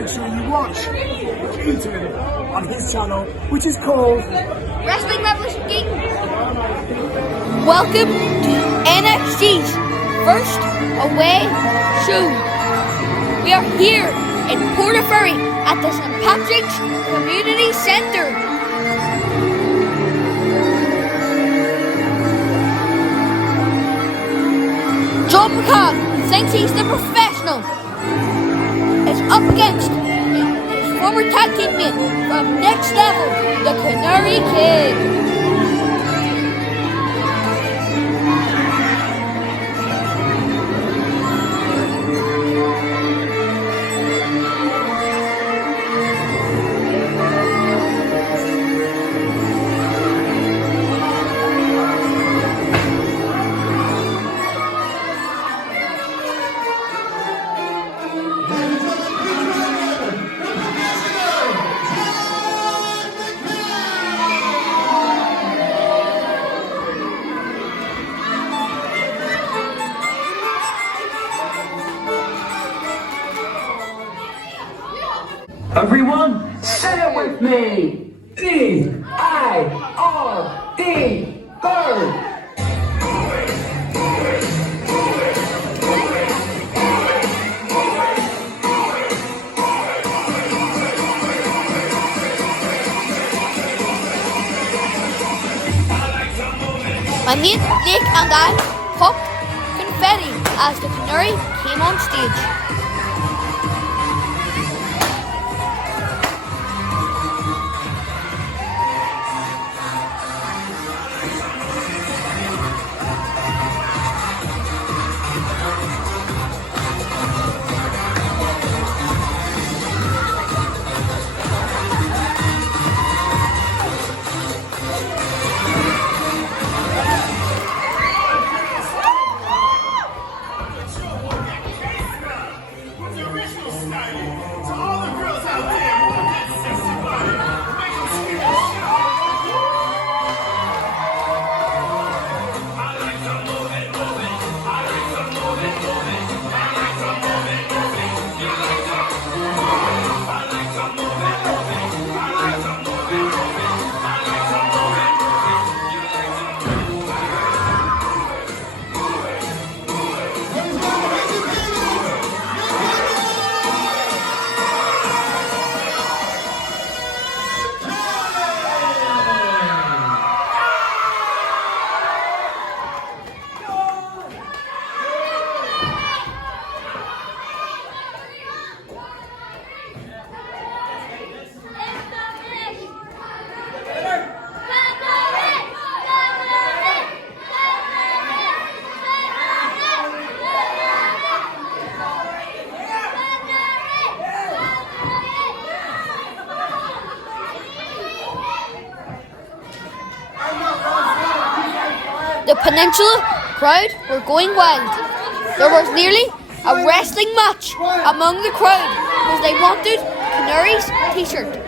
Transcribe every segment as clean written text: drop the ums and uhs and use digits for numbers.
make sure you watch Ethan on his channel, which is called Wrestling Revolution Geek. Welcome to NXT's first away show. We are here in Portaerry at the St. Patrick's Community Centre. John McCann, who thinks he's the professional, is up against his former tag team mate from Next Level, the Canary Kid. Everyone, say it with me! D-I-R-D, bird! My mate Nick and I popped confetti as the Canary came on stage. The Peninsula crowd were going wild. There was nearly a wrestling match among the crowd because they wanted Canary's t-shirt.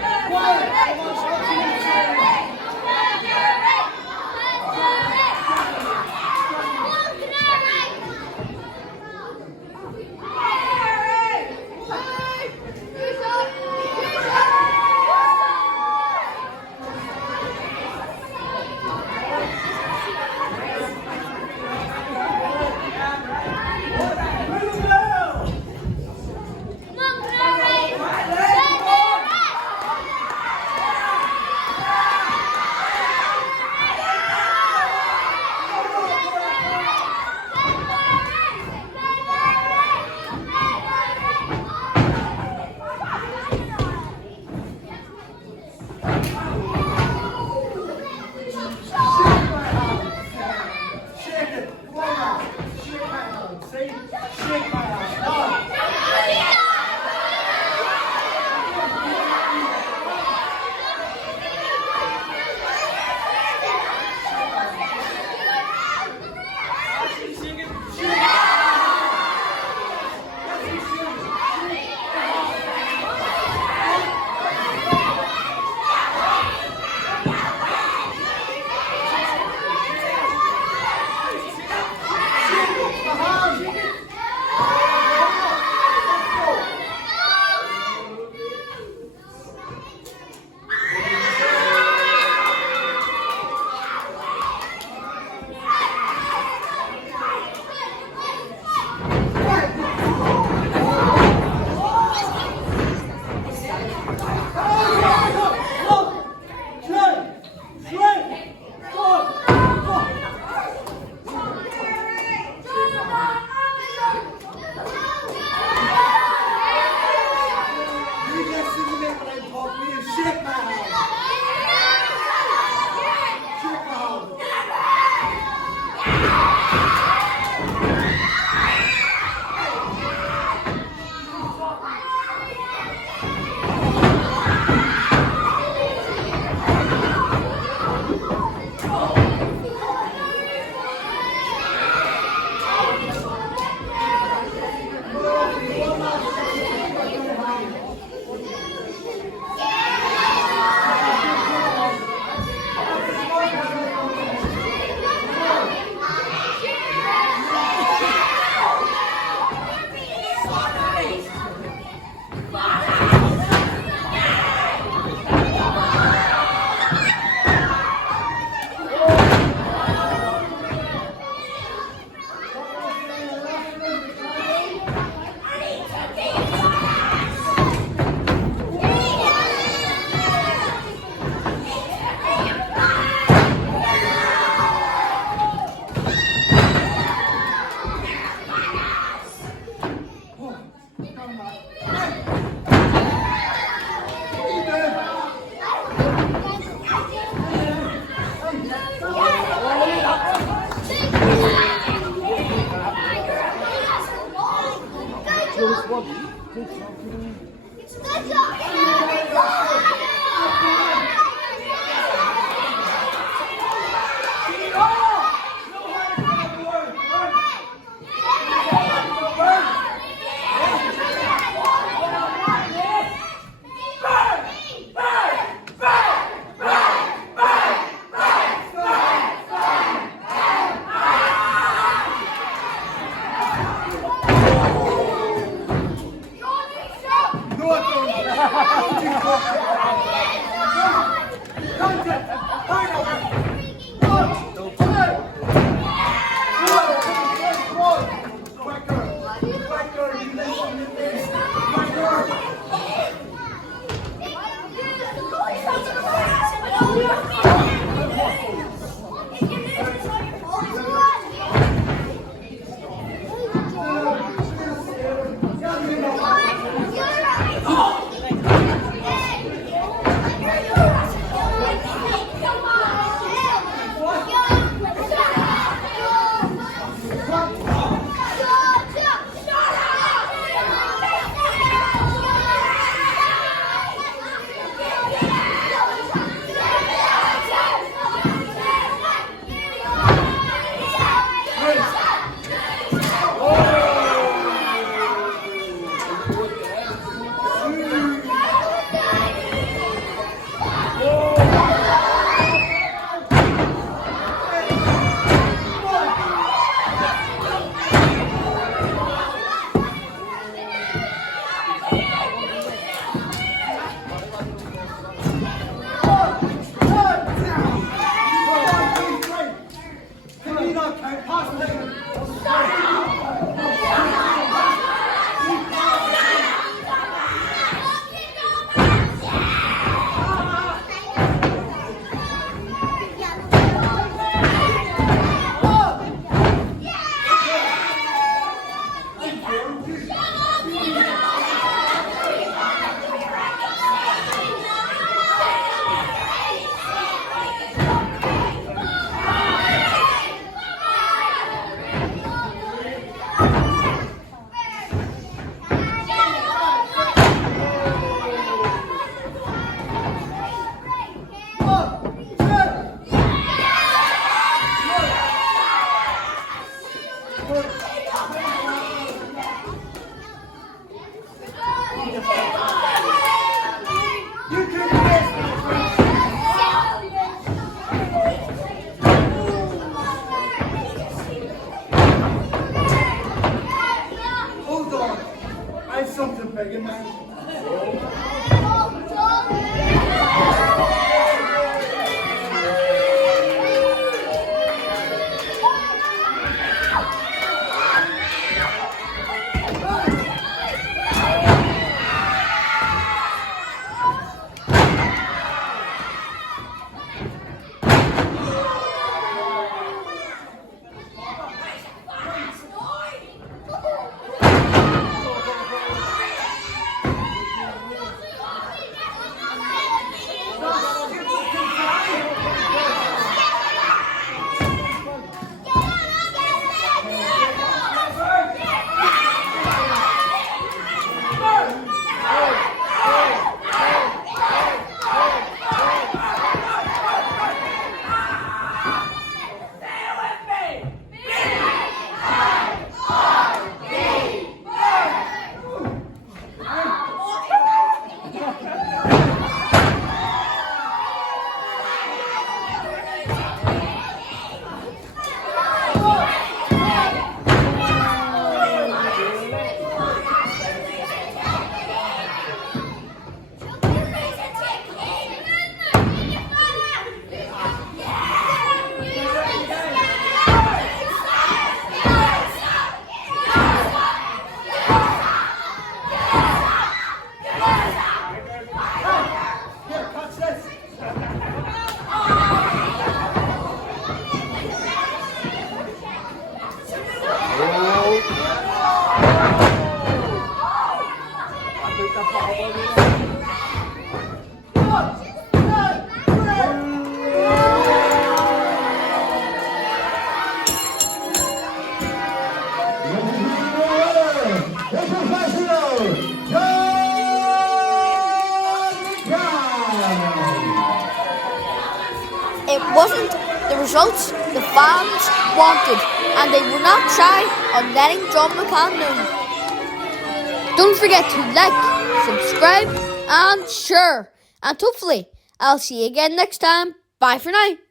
wasn't the results the fans wanted, and they were not shy on letting John McCann know. Don't forget to like, subscribe and share, and hopefully I'll see you again next time. Bye for now.